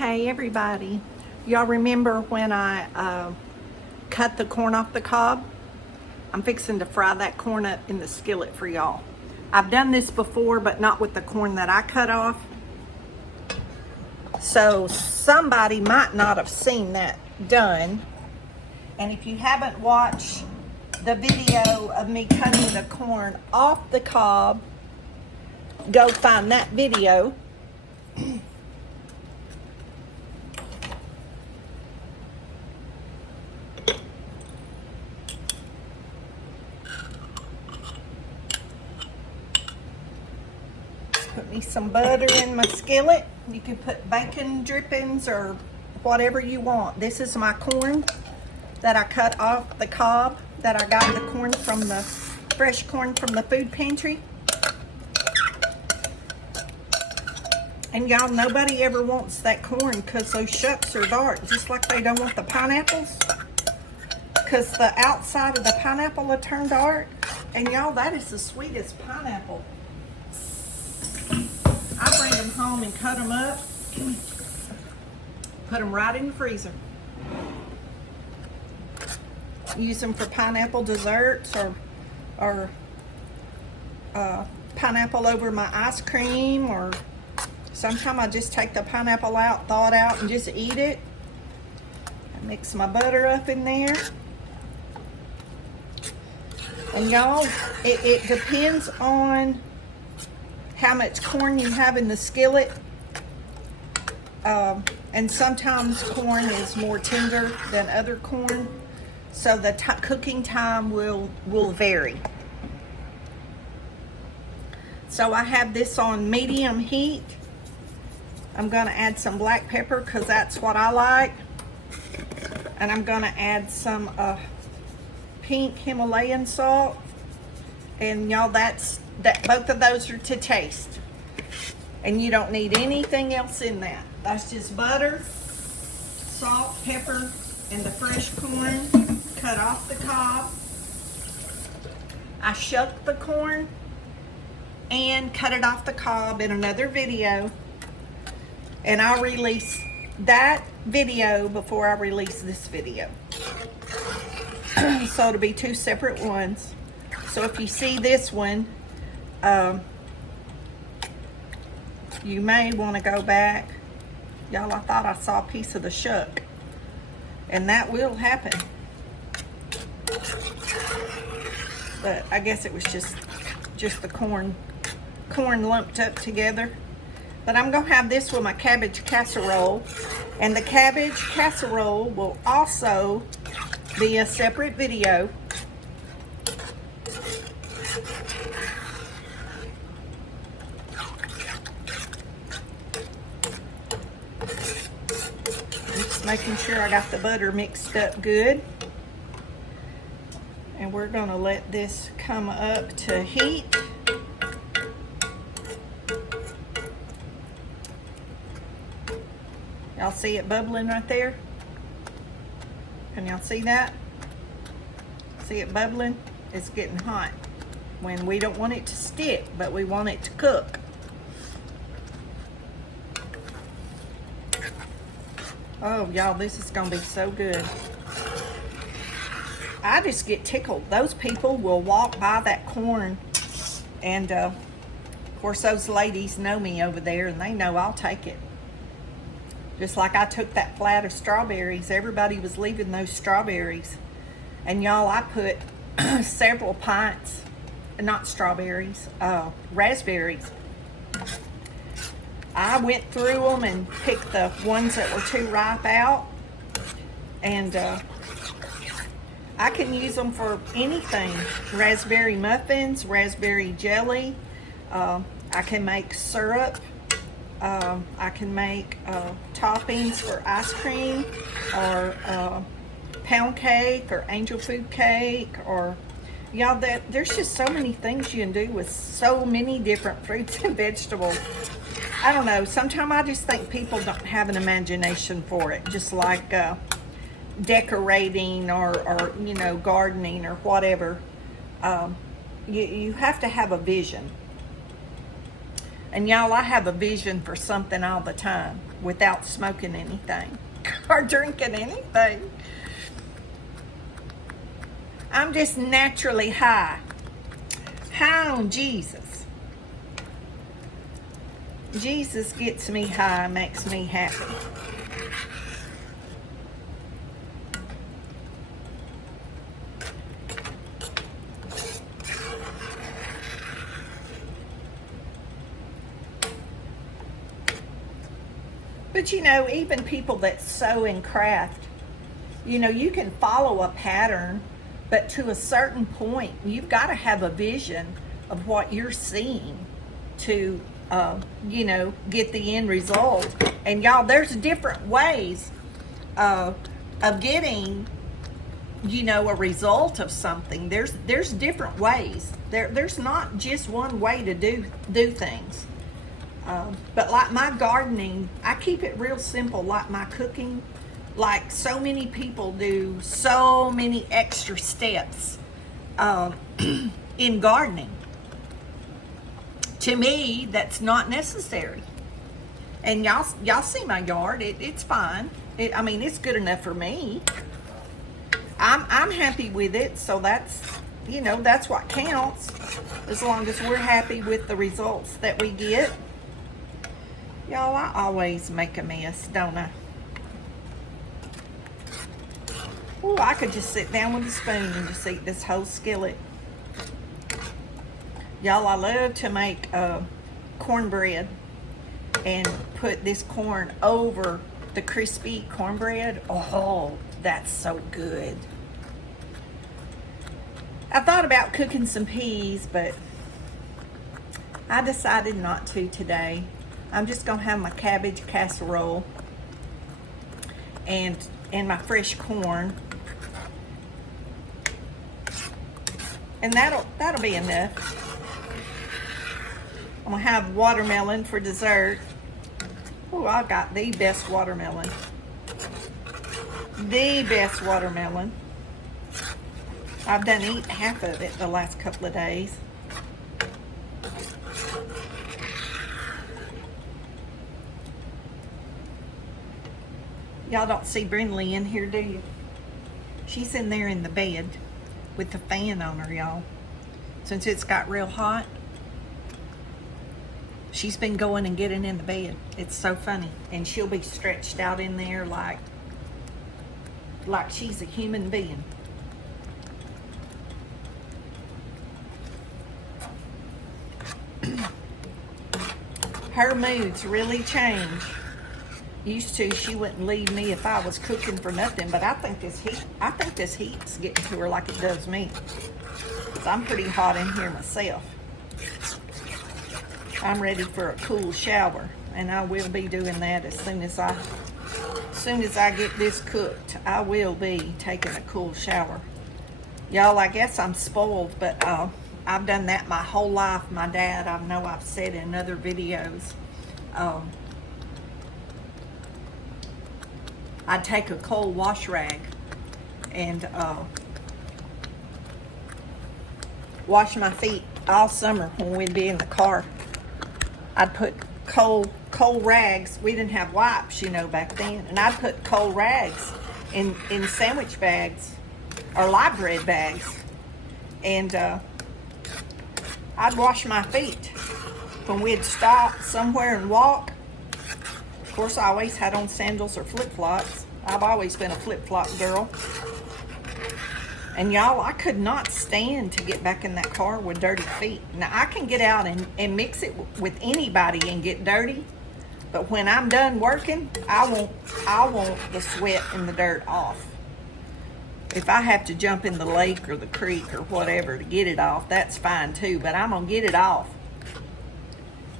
Hey everybody, y'all remember when I cut the corn off the cob? I'm fixing to fry that corn up in the skillet for y'all. I've done this before, but not with the corn that I cut off. So somebody might not have seen that done. And if you haven't watched the video of me cutting the corn off the cob, go find that video. Put me some butter in my skillet. You can put bacon drippings or whatever you want. This is my corn that I cut off the cob, that I got the corn from the fresh corn from the food pantry. And y'all, nobody ever wants that corn because those shucks are dark, just like they don't want the pineapples. Because the outside of the pineapple will turn dark. And y'all, that is the sweetest pineapple. I bring them home and cut them up, put them right in the freezer. Use them for pineapple desserts or pineapple over my ice cream, or sometimes I just take the pineapple out, thaw it out, and just eat it. I mix my butter up in there. And y'all, it depends on how much corn you have in the skillet. And sometimes corn is more tender than other corn. So the cooking time will vary. So I have this on medium heat. I'm gonna add some black pepper because that's what I like. And I'm gonna add some pink Himalayan salt. And y'all, both of those are to taste. And you don't need anything else in that. That's just butter, salt, pepper, and the fresh corn cut off the cob. I shucked the corn and cut it off the cob in another video. And I'll release that video before I release this video. So it'll be two separate ones. So if you see this one, you may want to go back. Y'all, I thought I saw a piece of the shuck. And that will happen. But I guess it was just the corn lumped up together. But I'm going to have this with my cabbage casserole. And the cabbage casserole will also be a separate video. Just making sure I got the butter mixed up good. And we're going to let this come up to heat. Y'all see it bubbling right there? Can y'all see that? See it bubbling? It's getting hot. When we don't want it to stick, but we want it to cook. Oh, y'all, this is gonna be so good. I just get tickled. Those people will walk by that corn, and of course those ladies know me over there, and they know I'll take it. Just like I took that flat of strawberries. Everybody was leaving those strawberries. And y'all, I put several pints, not strawberries, raspberries. I went through them and picked the ones that were too ripe out. And I can use them for anything. Raspberry muffins, raspberry jelly. I can make syrup. I can make toppings for ice cream, or pound cake, or angel food cake, or y'all, there's just so many things you can do with so many different fruits and vegetables. I don't know, sometimes I just think people don't have an imagination for it, just like decorating or you know, gardening or whatever. You have to have a vision. And y'all, I have a vision for something all the time without smoking anything or drinking anything. I'm just naturally high. High on Jesus. Jesus gets me high, makes me happy. But you know, even people that sew and craft, you know, you can follow a pattern, but to a certain point, you've got to have a vision of what you're seeing to, you know, get the end result. And y'all, there's different ways of getting, you know, a result of something. There's different ways. There's not just one way to do things. But like my gardening, I keep it real simple. Like my cooking, like so many people do so many extra steps in gardening. To me, that's not necessary. And y'all see my yard. It's fine. I mean, it's good enough for me. I'm happy with it. So that's, you know, that's what counts. As long as we're happy with the results that we get. Y'all, I always make a mess, don't I? Ooh, I could just sit down with a spoon and just eat this whole skillet. Y'all, I love to make cornbread and put this corn over the crispy cornbread. Oh, that's so good. I thought about cooking some peas, but I decided not to today. I'm just gonna have my cabbage casserole and my fresh corn, and that'll be enough. I'm gonna have watermelon for dessert. Oh, I got the best watermelon. The best watermelon. I've done eat half of it the last couple of days. Y'all don't see Brindley in here, do you? She's in there in the bed with the fan on her, y'all. Since it's got real hot, she's been going and getting in the bed. It's so funny. And she'll be stretched out in there like she's a human being. Her moods really change. Used to, she wouldn't leave me if I was cooking for nothing, but I think this heat's getting to her like it does me. 'Cause I'm pretty hot in here myself. I'm ready for a cool shower, and I will be doing that as soon as I get this cooked. I will be taking a cool shower. Y'all, I guess I'm spoiled, but I've done that my whole life. My dad, I know I've said in other videos, I'd take a cold wash rag and wash my feet all summer when we'd be in the car. I'd put cold rags. We didn't have wipes, you know, back then. And I'd put cold rags in sandwich bags or light bread bags. And I'd wash my feet when we'd stop somewhere and walk. Of course, I always had on sandals or flip-flops. I've always been a flip-flop girl. And y'all, I could not stand to get back in that car with dirty feet. Now, I can get out and mix it with anybody and get dirty. But when I'm done working, I want the sweat and the dirt off. If I have to jump in the lake or the creek or whatever to get it off, that's fine too. But I'm going to get it off.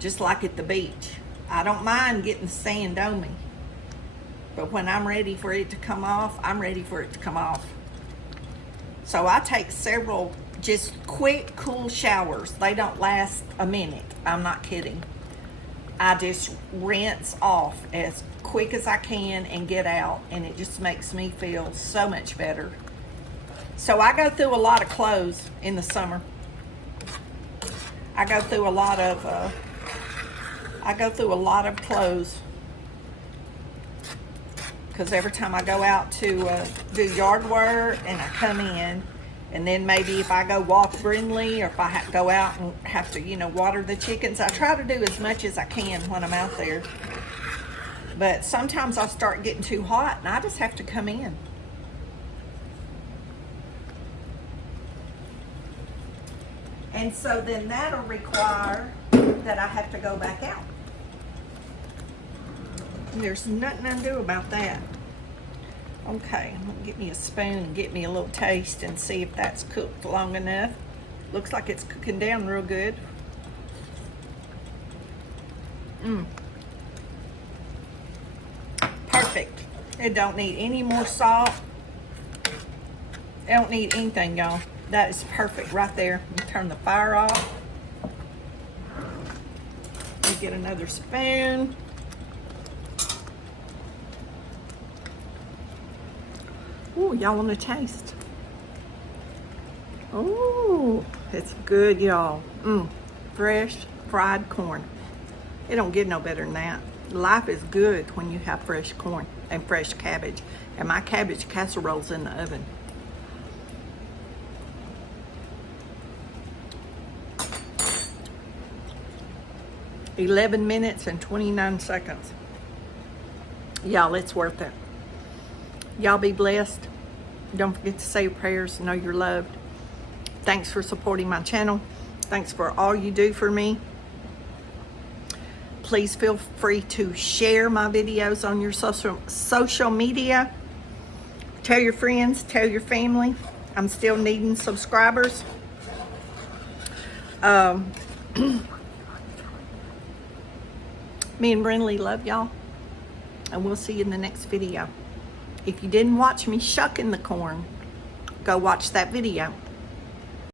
Just like at the beach. I don't mind getting sand on me. But when I'm ready for it to come off, I'm ready for it to come off. So I take several just quick, cool showers. They don't last a minute. I'm not kidding. I just rinse off as quick as I can and get out. And it just makes me feel so much better. So I go through a lot of clothes in the summer. I go through a lot of I go through a lot of clothes because every time I go out to do yard work and I come in, and then maybe if I go walk Brindley, or if I go out and have to, you know, water the chickens, I try to do as much as I can when I'm out there. But sometimes I start getting too hot and I just have to come in. And so then that'll require that I have to go back out. And there's nothing I can do about that. Okay, I'm gonna get me a spoon and get me a little taste and see if that's cooked long enough. Looks like it's cooking down real good. Perfect. It don't need any more salt. It don't need anything, y'all. That is perfect right there. Turn the fire off. We get another spoon. Ooh, y'all want to taste? Ooh, it's good, y'all. Fresh fried corn. It don't get no better than that. Life is good when you have fresh corn and fresh cabbage. And my cabbage casserole's in the oven. $11 and 29 seconds. Y'all, it's worth it. Y'all be blessed. Don't forget to say your prayers. Know you're loved. Thanks for supporting my channel. Thanks for all you do for me. Please feel free to share my videos on your social media. Tell your friends, tell your family. I'm still needing subscribers. Me and Brindley love y'all. And we'll see you in the next video. If you didn't watch me shucking the corn, go watch that video.